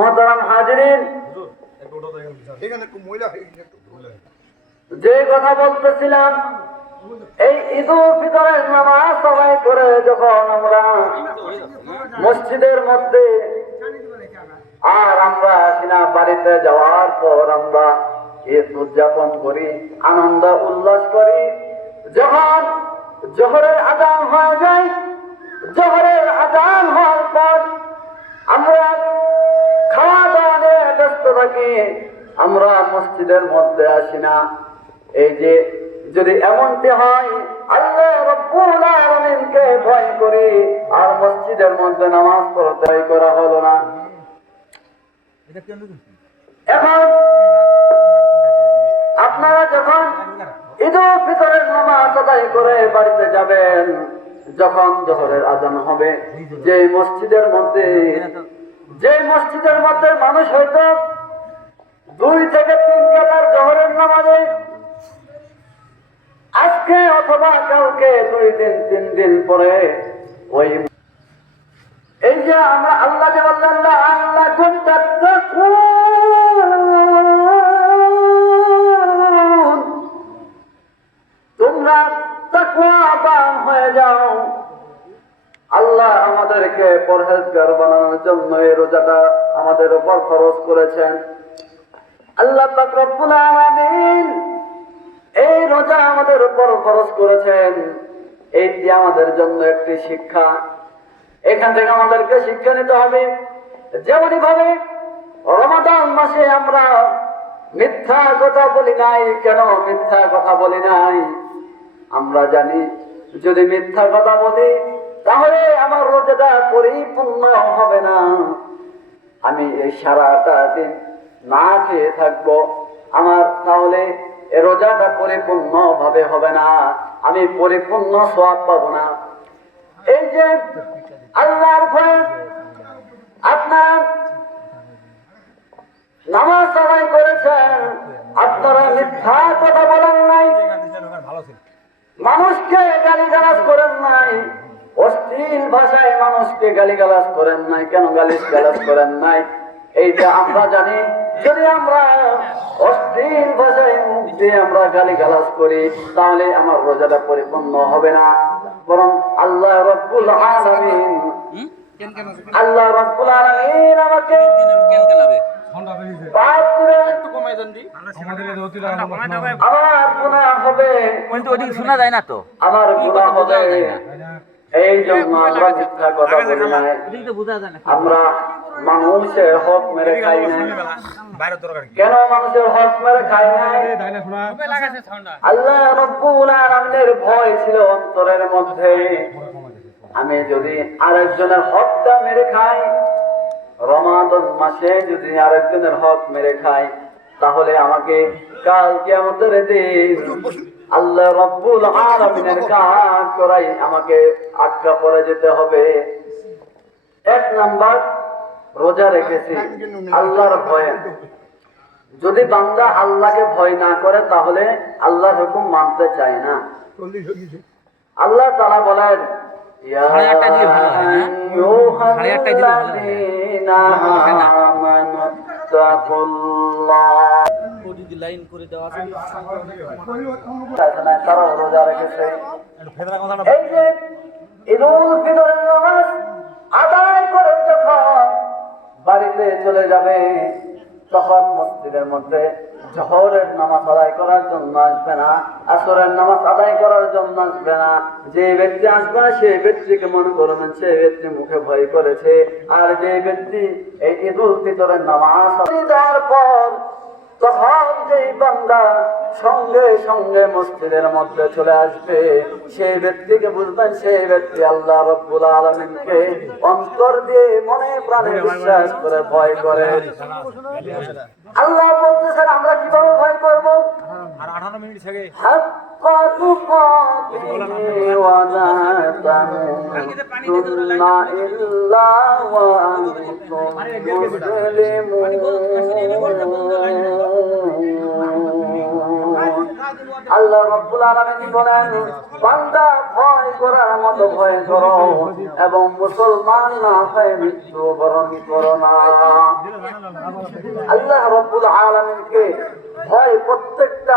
মোহতারাম হাজিরিন, যে কথা বলতেছিলাম, এই ঈদুল ফিতরের নামাজ সবাই করে যখন আমরা মসজিদের মধ্যে আর আমরা সিনা বাড়িতে যাওয়ার পর আমরা ঈদ উদযাপন করি, আনন্দ উল্লাস করি। যখন জোহরের আযান হয়ে যায়, জোহরের আযান হওয়ার পর আমরা খাওয়া দাওয়া নিয়ে ব্যস্ত থাকি, আমরা মসজিদের মধ্যে আসি না। এই যে যদি এমনটি হয়, আল্লাহ রাব্বুল আলামিনকে ভয় করি আর মসজিদের মধ্যে নামাজ পড়তে ভয় করা হলো না। এখন আপনারা যখন ঈদুল ফিতরের নামাজ আদায় করে বাড়িতে যাবেন, যখন জোহরের আযান হবে, যে মসজিদের মধ্যে মানুষ হয়তো 2 থেকে 3 কাতার জোহরের নামাজে আজকে অথবা কালকে 2 দিন 3 দিন পরে ওই এই যে আমরা আল্লাহ যে বললেন আল্লাহ তোমরা তাকওয়াবান হয়ে যাও। আল্লাহ আমাদেরকে পরহেজগার বানানোর জন্য এই রোজাটা আমাদের উপর ফরজ করেছেন। আল্লাহ পাক রব্বুল আলামিন এই রোজা আমাদের উপর ফরজ করেছেন। এইটি আমাদের জন্য একটি শিক্ষা। এখান থেকে আমাদেরকে শিক্ষা নিতে হবে। যেমন ভাবে রমাদান মাসে আমরা মিথ্যা কথা বলি নাই। কেন মিথ্যা কথা বলি নাই? আমরা জানি যদি মিথ্যা কথা বলি তাহলে আমার রোজাটা পরিপূর্ণ হবে না। আমি এই সারাটা দিন না খেয়ে থাকবো, আমার তাহলে এই রোজাটা পরিপূর্ণ ভাবে হবে না, আমি পরিপূর্ণ সওয়াব পাবো না। এই যে আল্লাহর ভয়ে আপনারা নামাজ আদায় করেছেন, আপনারা মিথ্যা কথা বলেন নাই, মানুষকে গালিগালাজ করেন নাই, অশ্লীল ভাষায় মানুষকে গালিগালাজ করেন নাই। কেন গালিগালাজ করেন নাই? এইটা আমরা জানি। যদি আমরা অশ্লীল ভাষায় মুখ দিয়ে আমরা গালিগালাজ করি তাহলে আমার রোজাটা পরিপূর্ণ হবে না। বরং আল্লাহ রাব্বুল আলামিন আমাকে পাপ করে আমার গুনাহ হবে, শোনা যায় না তো, আমার গুনাহ হবে। এই জন্য আমরা মিথ্যা কথা বলি না। আমরা মানুষের হক মেরে খাই না। কেন মানুষের হক মেরে খাই না? আল্লাহ রাব্বুল আলামিনের ভয় ছিল অন্তরের মধ্যে। আমি যদি আরেকজনের হকটা মেরে খাই, রমাদান মাসে যদি আরেকজনের হক মেরে খাই, তাহলে আমাকে কাল কিয়ামতের দিন আল্লাহ রাব্বুল আলামিনের কাজ করাই আমাকে আটকা পড়ে যেতে হবে। 1 নাম্বার রোজা রেখেছি আল্লাহর ভয়ে। যদি বান্দা আল্লাহকে ভয় না করে তাহলে আল্লাহর হুকুম মানতে চায় না। আল্লাহ তাআলা বলেন, ইয়া আইয়ুহাল্লাযীনা আমানু তাকুল্লাহ। লাইন করে দেওয়া আছে, তারা রোজা রেখেছে। এই যে ঈদুল ফিতরের নামাজ আদায় করে যখন বাড়িতে চলে যাবে, তখন মসজিদের মধ্যে জোহরের নামাজ আদায় করার জন্য আসবে না, আসরের নামাজ আদায় করার জন্য আসবে না। যে ব্যক্তি আসবে না সেই ব্যক্তিকে মনে করবেন সে ব্যক্তি মুখে ভয় করেছে। আর যে ব্যক্তি এই ঈদুল ফিতরের নামাজ দেওয়ার পর তখন যেই বান্দা সঙ্গে সঙ্গে মসজিদের মধ্যে চলে আসবে, সেই ব্যক্তিকে বুঝবেন সেই ব্যক্তি আল্লাহ রাব্বুল আলামিনকে অন্তর দিয়ে মনে প্রাণে বিশ্বাস করে ভয় করে। আল্লাহ বলতেছেন আমরা কিভাবে ভয় করব? আর 18 মিনিট থেকে হাক্কা তুকাতিহি ওয়া লা তামুতুন্না ইল্লা ওয়া আনতুম মুসলিমুন। আল্লাহ রাব্বুল আলামিন বলেন, বান্দা ভয় করার মতো ভয় করো এবং মুসলমান না হয়ে মৃত্যুবরণ করো না। আল্লাহ রব্বুল আলামিনকে ভয় প্রত্যেকটা